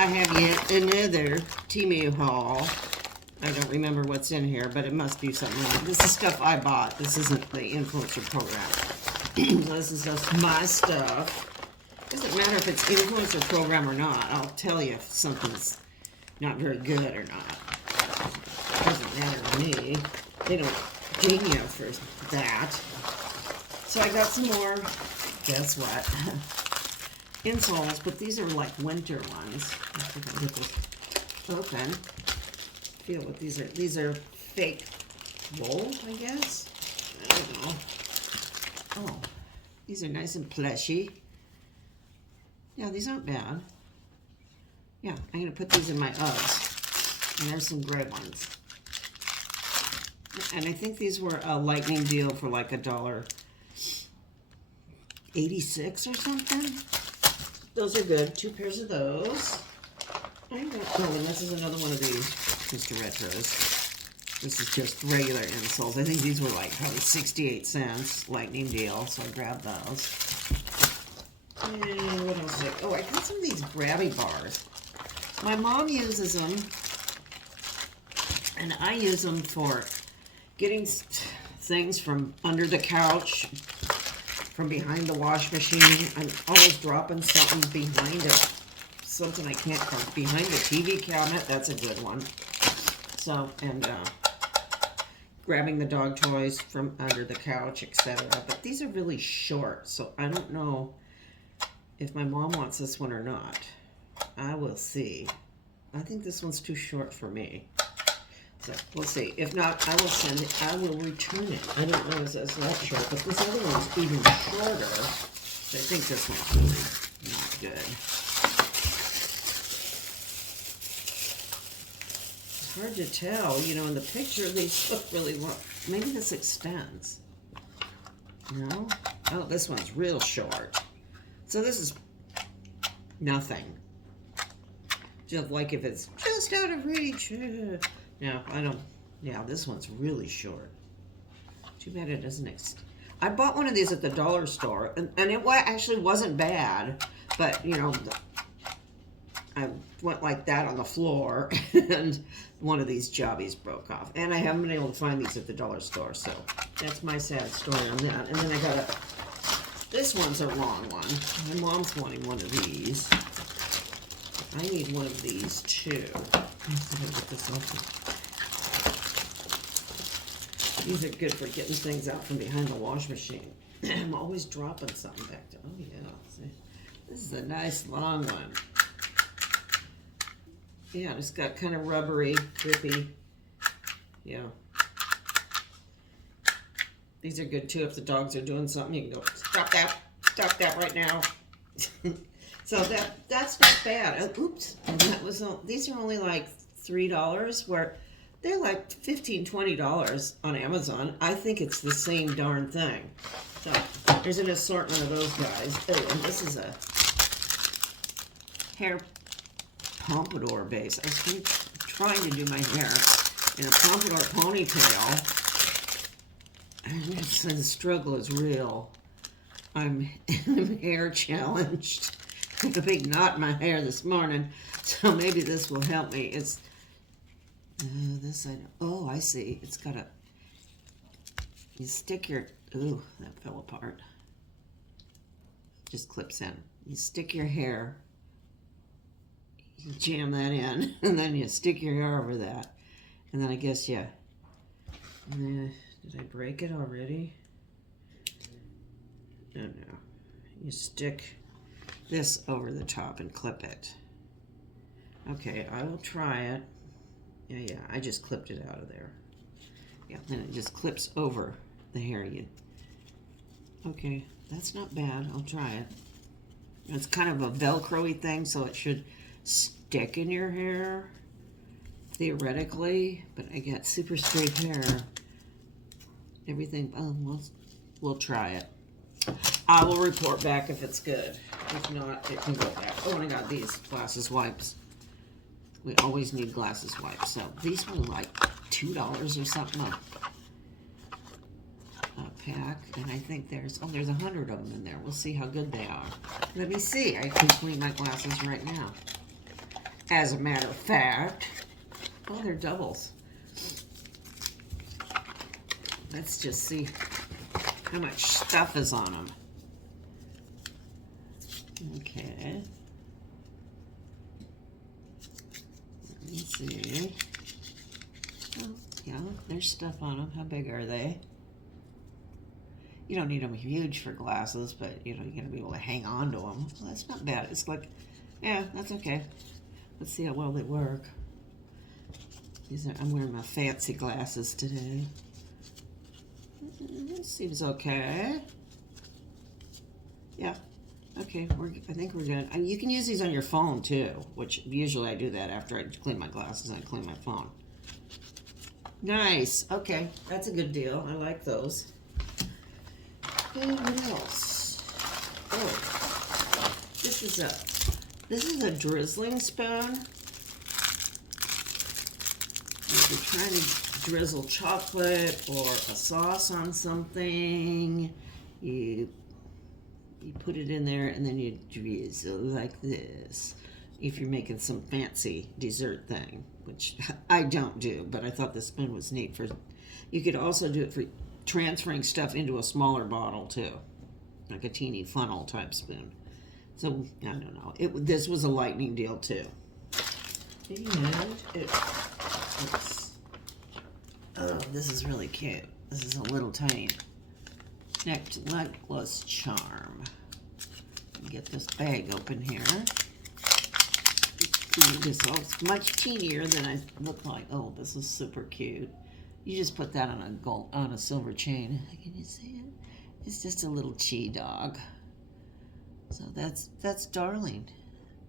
I have yet another Temu haul. I don't remember what's in here, but it must be something like this is stuff I bought. This isn't the influencer program. So this is just my stuff. Doesn't matter if it's influencer program or not. I'll tell you if something's not very good or not. Doesn't matter to me. They don't ding you for that. So I got some more, guess what? Insoles, but these are like winter ones. I think I'll get this open. Feel what these are. These are fake wool, I guess. I don't know. Oh, these are nice and plushy. Yeah, these aren't bad. Yeah, I'm gonna put these in my Uggs. And there's some gray ones. And I think these were a lightning deal for like $1.86 or something. Those are good. 2 pairs of those. And this is another one of these Mr. Retros. This is just regular insoles. I think these were like probably 68 cents. Lightning deal, so I grabbed those. And what else? Oh, I got some of these grabby bars. My mom uses them, and I use them for getting things from under the couch, from behind the wash machine. I'm always dropping something behind it. Something I can't find. Behind the TV cabinet, that's a good one. So, and grabbing the dog toys from under the couch, etc. But these are really short, so I don't know if my mom wants this one or not. I will see. I think this one's too short for me. So we'll see. If not, I will send it. I will return it. I don't know if that's that short, but this other one's even shorter. So I think this one's really not good. It's hard to tell. You know, in the picture, these look really long. Maybe this extends. No? Oh, this one's real short. So this is nothing. Just like if it's just out of reach. No, I don't. Yeah, this one's really short. Too bad it doesn't I bought one of these at the dollar store, and it actually wasn't bad, but, you know, I went like that on the floor, and one of these jobbies broke off. And I haven't been able to find these at the dollar store, so that's my sad story on that. And then I got this one's a long one. My mom's wanting one of these. I need one of these, too. Get this open. These are good for getting things out from behind the wash machine. I'm always dropping something back there. Oh, yeah. See? This is a nice long one. Yeah, it's got kind of rubbery, grippy. Yeah. These are good, too. If the dogs are doing something, you can go, stop that right now. So that's not bad. Oops. And that was these are only like $3, where they're like $15, $20 on Amazon. I think it's the same darn thing. So there's an assortment of those guys. Oh, and this is a hair pompadour base. I was trying to do my hair in a pompadour ponytail, and the struggle is real. I'm hair challenged. I have a big knot in my hair this morning, so maybe this will help me. It's this side. Oh, I see. It's got a. You stick your. Ooh, that fell apart. Just clips in. You stick your hair. You jam that in, and then you stick your hair over that, and then I guess did I break it already? Oh no. You stick this over the top and clip it. Okay, I will try it. Yeah, I just clipped it out of there. Yeah, then it just clips over the hair. Okay, that's not bad. I'll try it. It's kind of a Velcro-y thing, so it should stick in your hair, theoretically, but I got super straight hair. Everything, we'll try it. I will report back if it's good. If not, it can go back. Oh, and I got these glasses wipes. We always need glasses wipes. So these were like $2 or something a pack. And I think there's 100 of them in there. We'll see how good they are. Let me see. I can clean my glasses right now. as a matter of fact. Oh, they're doubles. Let's just see how much stuff is on them. Okay. Let me see. Oh, yeah, there's stuff on them. How big are they? You don't need them huge for glasses, but you know, you're gonna be able to hang on to them. Well, that's not bad. It's like, yeah, that's okay. Let's see how well they work. I'm wearing my fancy glasses today. Seems okay. Yeah. Okay. I think we're good. And you can use these on your phone too, which usually I do that after I clean my glasses and I clean my phone. Nice. Okay, that's a good deal. I like those. And what else? Oh, this is a drizzling spoon. If you're trying to drizzle chocolate or a sauce on something, you put it in there and then you drizzle like this. If you're making some fancy dessert thing, which I don't do, but I thought this spoon was neat for. You could also do it for transferring stuff into a smaller bottle too, like a teeny funnel type spoon. So I don't know. This was a lightning deal too. And oh, this is really cute. This is a little tiny necklace charm. Let me get this bag open here. This looks much teenier than I look like. Oh, this is super cute. You just put that on a silver chain. Can you see it? It's just a little chi dog. So that's darling.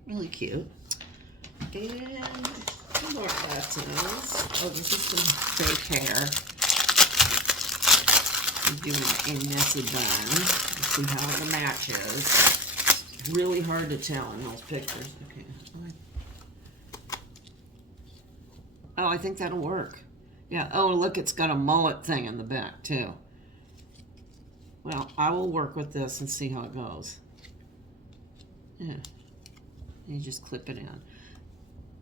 Really cute. And two more glasses. Oh, this is some fake hair. I'm doing a messy bun. Let's see how the match is. Really hard to tell in those pictures. Okay. Oh, I think that'll work. Yeah. Oh, look, it's got a mullet thing in the back too. Well, I will work with this and see how it goes. Yeah. You just clip it in.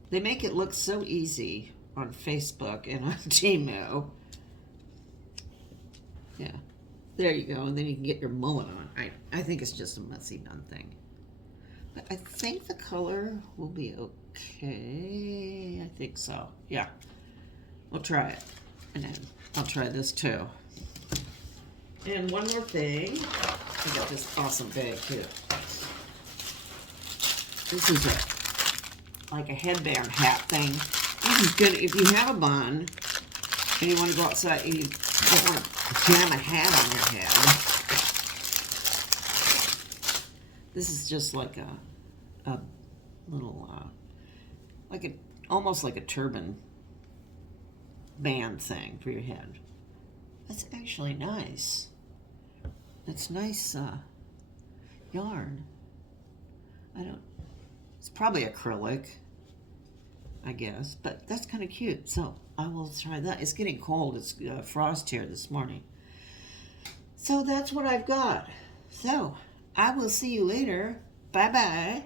They make it look so easy on Facebook and on Temu. Yeah. There you go. And then you can get your mullet on. I think it's just a messy bun thing. But I think the color will be okay. I think so. Yeah. We'll try it. And then I'll try this too. And one more thing. I got this awesome bag too. This is like a headband hat thing. This is good if you have a bun and you want to go outside and you don't want to jam a hat on your head. This is just like a little, almost like a turban band thing for your head. That's actually nice. It's nice yarn. It's probably acrylic, I guess, but that's kind of cute. So I will try that. It's getting cold. It's frost here this morning. So that's what I've got. So I will see you later. Bye-bye.